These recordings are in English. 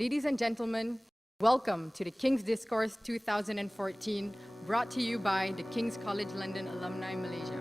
Ladies and gentlemen, welcome to the King's Discourse 2014, brought to you by the King's College London Alumni Malaysia.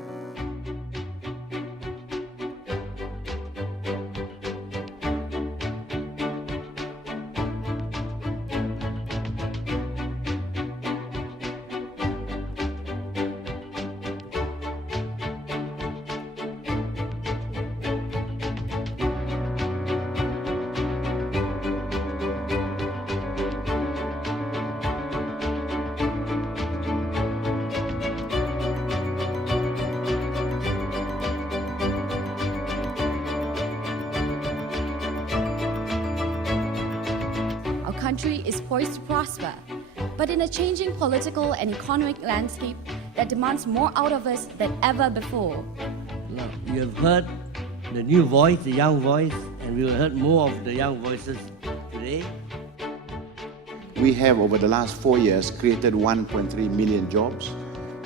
Country is poised to prosper, but in a changing political and economic landscape that demands more out of us than ever before. You have heard the new voice, the young voice, and we will hear more of the young voices today. We have, over the last 4 years, created 1.3 million jobs.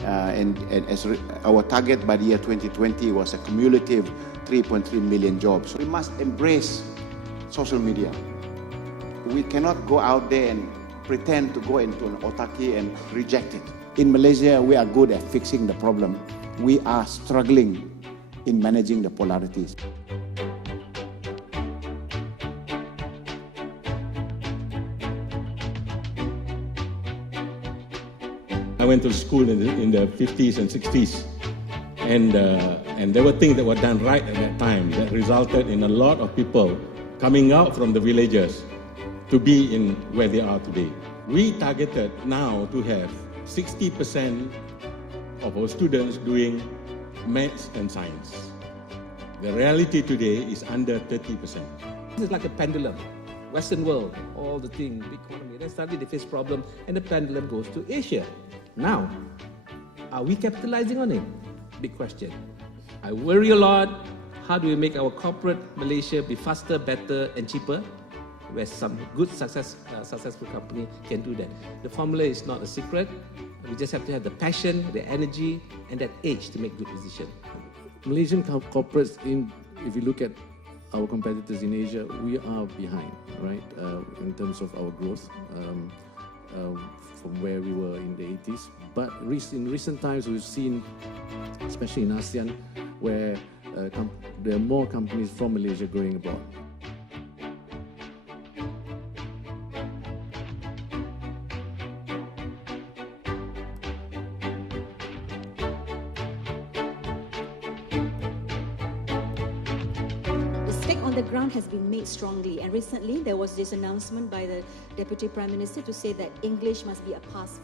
And as our target by the year 2020 was a cumulative 3.3 million jobs. We must embrace social media. We cannot go out there and pretend to go into an autarky and reject it. In Malaysia, we are good at fixing the problem. We are struggling in managing the polarities. I went to school in the 50s and 60s, and there were things that were done right at that time that resulted in a lot of people coming out from the villages to be in where they are today. We targeted now to have 60% of our students doing maths and science. The reality today is under 30%. It's like a pendulum. Western world, all the things, the economy, then suddenly they face problem and the pendulum goes to Asia. Now, are we capitalizing on it? Big question. I worry a lot. How do we make our corporate Malaysia be faster, better and cheaper? Where some good successful company can do that. The formula is not a secret. We just have to have the passion, the energy, and that edge to make good decisions. Malaysian corporates, if you look at our competitors in Asia, we are behind, right, in terms of our growth from where we were in the 80s. But in recent times, we've seen, especially in ASEAN, where there are more companies from Malaysia going abroad. On the ground has been made strongly, and recently there was this announcement by the Deputy Prime Minister to say that English must be a pass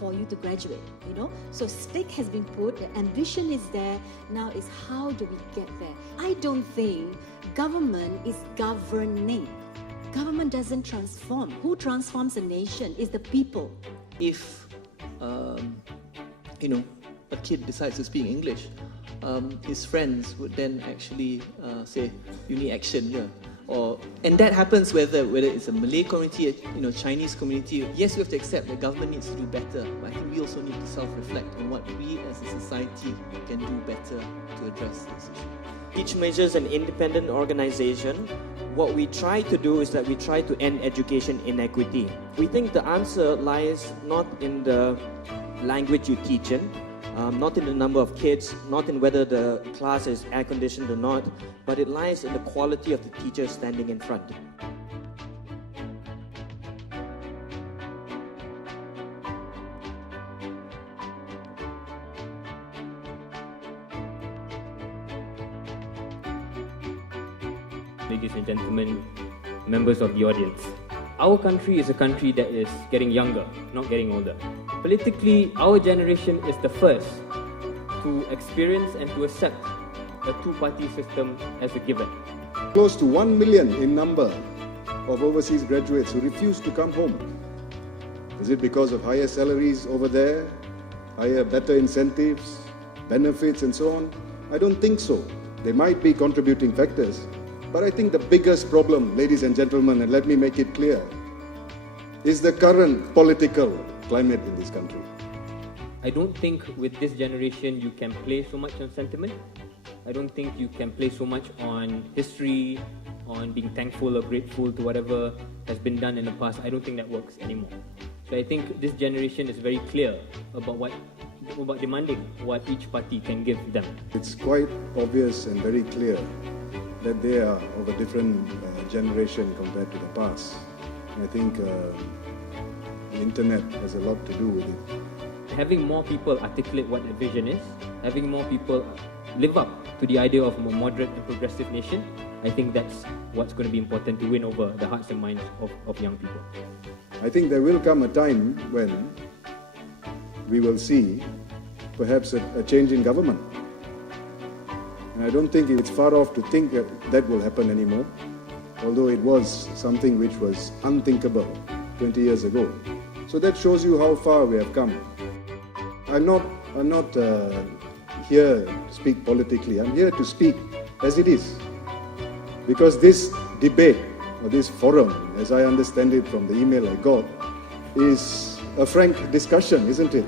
for you to graduate, you know. So stake has been put, the ambition is there, now is how do we get there? I don't think government is governing. Government doesn't transform. Who transforms a nation is the people. If, a kid decides to speak English, his friends would then actually say, you need action here. And that happens whether it's a Malay community, Chinese community. Yes, we have to accept that government needs to do better, but I think we also need to self-reflect on what we as a society can do better to address this issue. Each Malaysia is an independent organization. What we try to do is that we try to end education inequity. We think the answer lies not in the language you teach in, not in the number of kids, not in whether the class is air-conditioned or not, but it lies in the quality of the teacher standing in front. Ladies and gentlemen, members of the audience, our country is a country that is getting younger, not getting older. Politically, our generation is the first to experience and to accept a two-party system as a given. Close to 1 million in number of overseas graduates who refuse to come home. Is it because of higher salaries over there, better incentives, benefits and so on? I don't think so. They might be contributing factors. But I think the biggest problem, ladies and gentlemen, and let me make it clear, is the current political climate in this country. I don't think with this generation you can play so much on sentiment. I don't think you can play so much on history, on being thankful or grateful to whatever has been done in the past, I don't think that works anymore. So I think this generation is very clear about demanding what each party can give them. It's quite obvious and very clear that they are of a different generation compared to the past. And I think the internet has a lot to do with it. Having more people articulate what the vision is, having more people live up to the idea of a more moderate and progressive nation, I think that's what's going to be important to win over the hearts and minds of young people. I think there will come a time when we will see perhaps a change in government. And I don't think it's far off to think that will happen anymore, although it was something which was unthinkable 20 years ago. So that shows you how far we have come. I'm not here to speak politically. I'm here to speak as it is. Because this debate, or this forum, as I understand it from the email I got, is a frank discussion, isn't it?